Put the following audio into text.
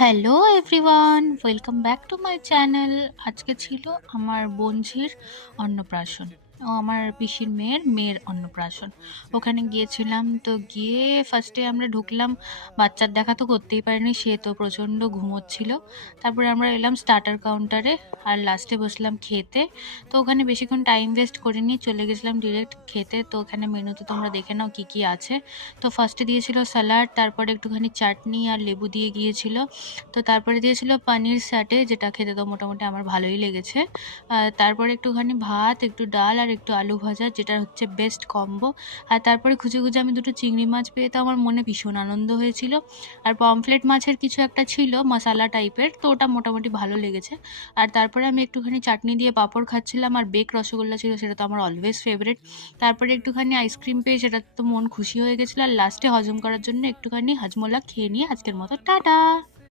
Hello everyone, welcome back to my channel. আজকে ছিল আমার বোনঝির অন্নপ্রাশন। আমার পিসির মেয়ের অন্নপ্রাশন। ওখানে গিয়েছিলাম, তো গিয়ে ফার্স্টে আমরা ঢুকলাম। বাচ্চার দেখা তো করতেই পারিনি, সে তো প্রচণ্ড ঘুমোচ্ছিল। তারপরে আমরা এলাম স্টার্টার কাউন্টারে, আর লাস্টে বসলাম খেতে। তো ওখানে বেশিক্ষণ টাইম ওয়েস্ট করিনি, চলে গেছিলাম ডিরেক্ট খেতে। তো ওখানে মেনুতে তোমরা দেখে নাও কী কী আছে। তো ফার্স্টে দিয়েছিল স্যালাড, তারপরে একটুখানি চাটনি আর লেবু দিয়ে গিয়েছিল। তো তারপরে দিয়েছিল পানির স্যাটে, যেটা খেতে তো মোটামুটি আমার ভালোই লেগেছে। তারপরে একটুখানি ভাত, একটু ডাল আর একটু আলু ভাজা, যেটা হচ্ছে বেস্ট কম্বো। আর তারপরে খুঁজে খুঁজে আমি দুটো চিংড়ি মাছ পেয়ে তো আমার মনে ভীষণ আনন্দ হয়েছিল। আর পমফ্লেট মাছের কিছু একটা ছিল মশালা টাইপের, তো ওটা মোটামুটি ভালো লেগেছে। আর তারপরে আমি একটুখানি চাটনি দিয়ে পাঁপড় খাচ্ছিলাম, আর বেক রসগোল্লা ছিল, সেটা তো আমার অলওয়েজ ফেভারিট। তারপরে একটুখানি আইসক্রিম পেয়ে সেটা তো মন খুশি হয়ে গেছিলো। আর লাস্টে হজম করার জন্য একটুখানি হাজমোলা খেয়ে নিয়ে আজকের মতো টাটা।